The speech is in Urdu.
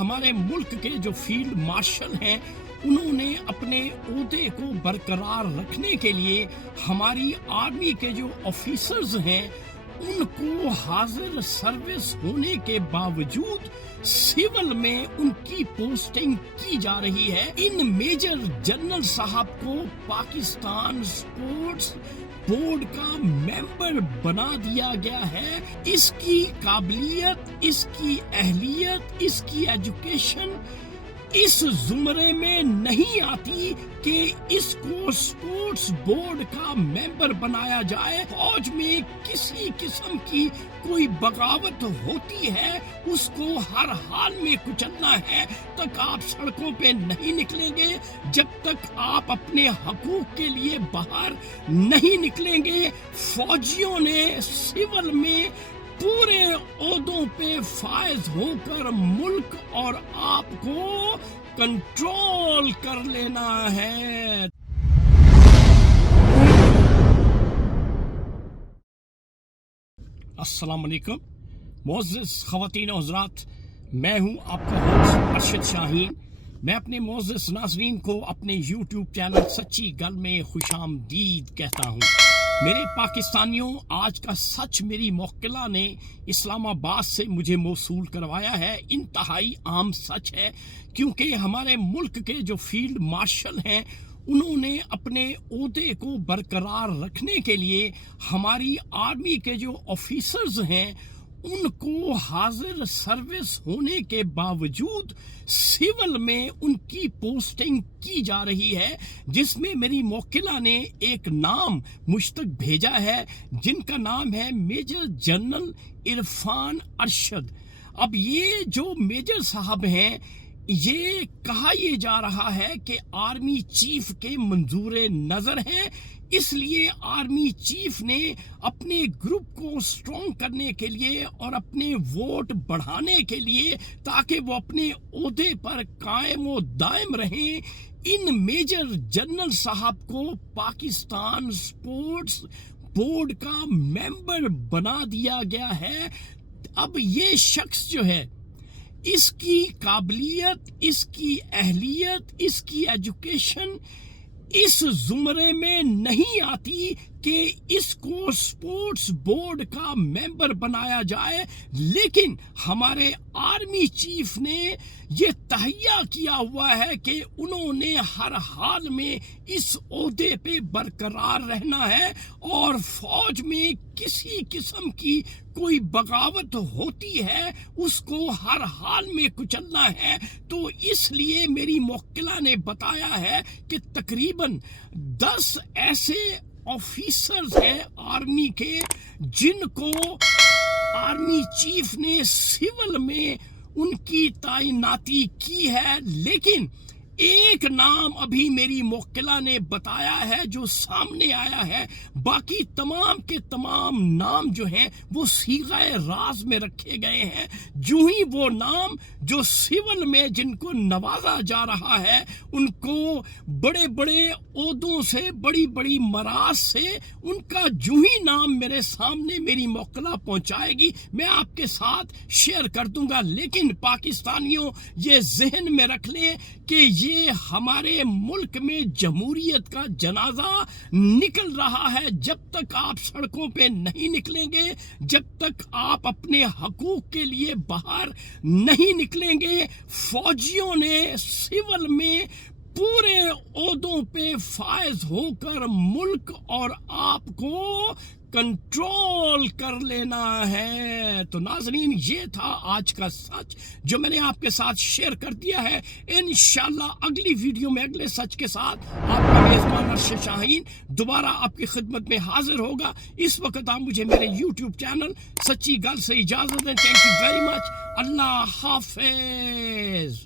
ہمارے ملک کے جو فیلڈ مارشل ہیں انہوں نے اپنے عہدے کو برقرار رکھنے کے لیے ہماری آرمی کے جو آفیسرز ہیں ان کو حاضر سروس ہونے کے باوجود سول میں ان کی پوسٹنگ کی جا رہی ہے۔ ان میجر جنرل صاحب کو پاکستان سپورٹس بورڈ کا ممبر بنا دیا گیا ہے۔ اس کی قابلیت، اس کی اہلیت، اس کی ایجوکیشن اس زمرے میں نہیں آتی کہ اس کو سپورٹس بورڈ کا ممبر بنایا جائے۔ فوج میں کسی قسم کی کوئی بغاوت ہوتی ہے اس کو ہر حال میں کچلنا ہے۔ تک آپ سڑکوں پہ نہیں نکلیں گے، جب تک آپ اپنے حقوق کے لیے باہر نہیں نکلیں گے۔ فوجیوں نے سول میں پورے عہدوں پہ فائز ہو کر ملک اور آپ کو کنٹرول کر لینا ہے۔ السلام علیکم معزز خواتین و حضرات، میں ہوں آپ کا ہوسٹ ارشد شاہین۔ میں اپنے معزز ناظرین کو اپنے یوٹیوب چینل سچی گل میں خوش آمدید کہتا ہوں۔ میرے پاکستانیوں، آج کا سچ میری موکلہ نے اسلام آباد سے مجھے موصول کروایا ہے۔ انتہائی عام سچ ہے، کیونکہ ہمارے ملک کے جو فیلڈ مارشل ہیں انہوں نے اپنے عہدے کو برقرار رکھنے کے لیے ہماری آرمی کے جو آفیسرز ہیں ان کو حاضر سروس ہونے کے باوجود سول میں ان کی پوسٹنگ کی جا رہی ہے، جس میں میری موکلہ نے ایک نام مجھ تک بھیجا ہے جن کا نام ہے میجر جنرل عرفان ارشد۔ اب یہ جو میجر صاحب ہیں، یہ کہا یہ جا رہا ہے کہ آرمی چیف کے منظور نظر ہیں، اس لیے آرمی چیف نے اپنے گروپ کو سٹرونگ کرنے کے لیے اور اپنے ووٹ بڑھانے کے لیے تاکہ وہ اپنے عہدے پر قائم و دائم رہیں، ان میجر جنرل صاحب کو پاکستان سپورٹس بورڈ کا ممبر بنا دیا گیا ہے۔ اب یہ شخص جو ہے، اس کی قابلیت، اس کی اہلیت، اس کی ایجوکیشن اس زمرے میں نہیں آتی کہ اس کو سپورٹس بورڈ کا ممبر بنایا جائے، لیکن ہمارے آرمی چیف نے یہ تہیہ کیا ہوا ہے کہ انہوں نے ہر حال میں اس عہدے پہ برقرار رہنا ہے، اور فوج میں کسی قسم کی کوئی بغاوت ہوتی ہے اس کو ہر حال میں کچلنا ہے۔ تو اس لیے میری موکلہ نے بتایا ہے کہ تقریباً 10 ایسے آفیسرز ہیں آرمی کے جن کو آرمی چیف نے سول میں ان کی تعیناتی کی ہے، لیکن ایک نام ابھی میری موکلہ نے بتایا ہے جو سامنے آیا ہے۔ باقی تمام کے تمام نام جو ہیں وہ صیغہ راز میں رکھے گئے ہیں۔ جو ہی وہ نام جو سول میں جن کو نوازا جا رہا ہے، ان کو بڑے بڑے عہدوں سے، بڑی بڑی مراعظ سے ان کا جو ہی نام میرے سامنے میری موکلہ پہنچائے گی میں آپ کے ساتھ شیئر کر دوں گا۔ لیکن پاکستانیوں، یہ ذہن میں رکھ لیں کہ یہ ہمارے ملک میں جمہوریت کا جنازہ نکل رہا ہے۔ جب تک آپ سڑکوں پہ نہیں نکلیں گے، جب تک آپ اپنے حقوق کے لیے باہر نہیں نکلیں گے، فوجیوں نے سول میں پورے عہدوں پہ فائز ہو کر ملک اور آپ کو کنٹرول کر لینا ہے۔ تو ناظرین، یہ تھا آج کا سچ جو میں نے آپ کے ساتھ شیئر کر دیا ہے۔ انشاءاللہ اگلی ویڈیو میں اگلے سچ کے ساتھ آپ کا میزبان ارشد شاہین دوبارہ آپ کی خدمت میں حاضر ہوگا۔ اس وقت آپ مجھے میرے یوٹیوب چینل سچی گل سے اجازت دیں۔ Thank you very much. اللہ حافظ۔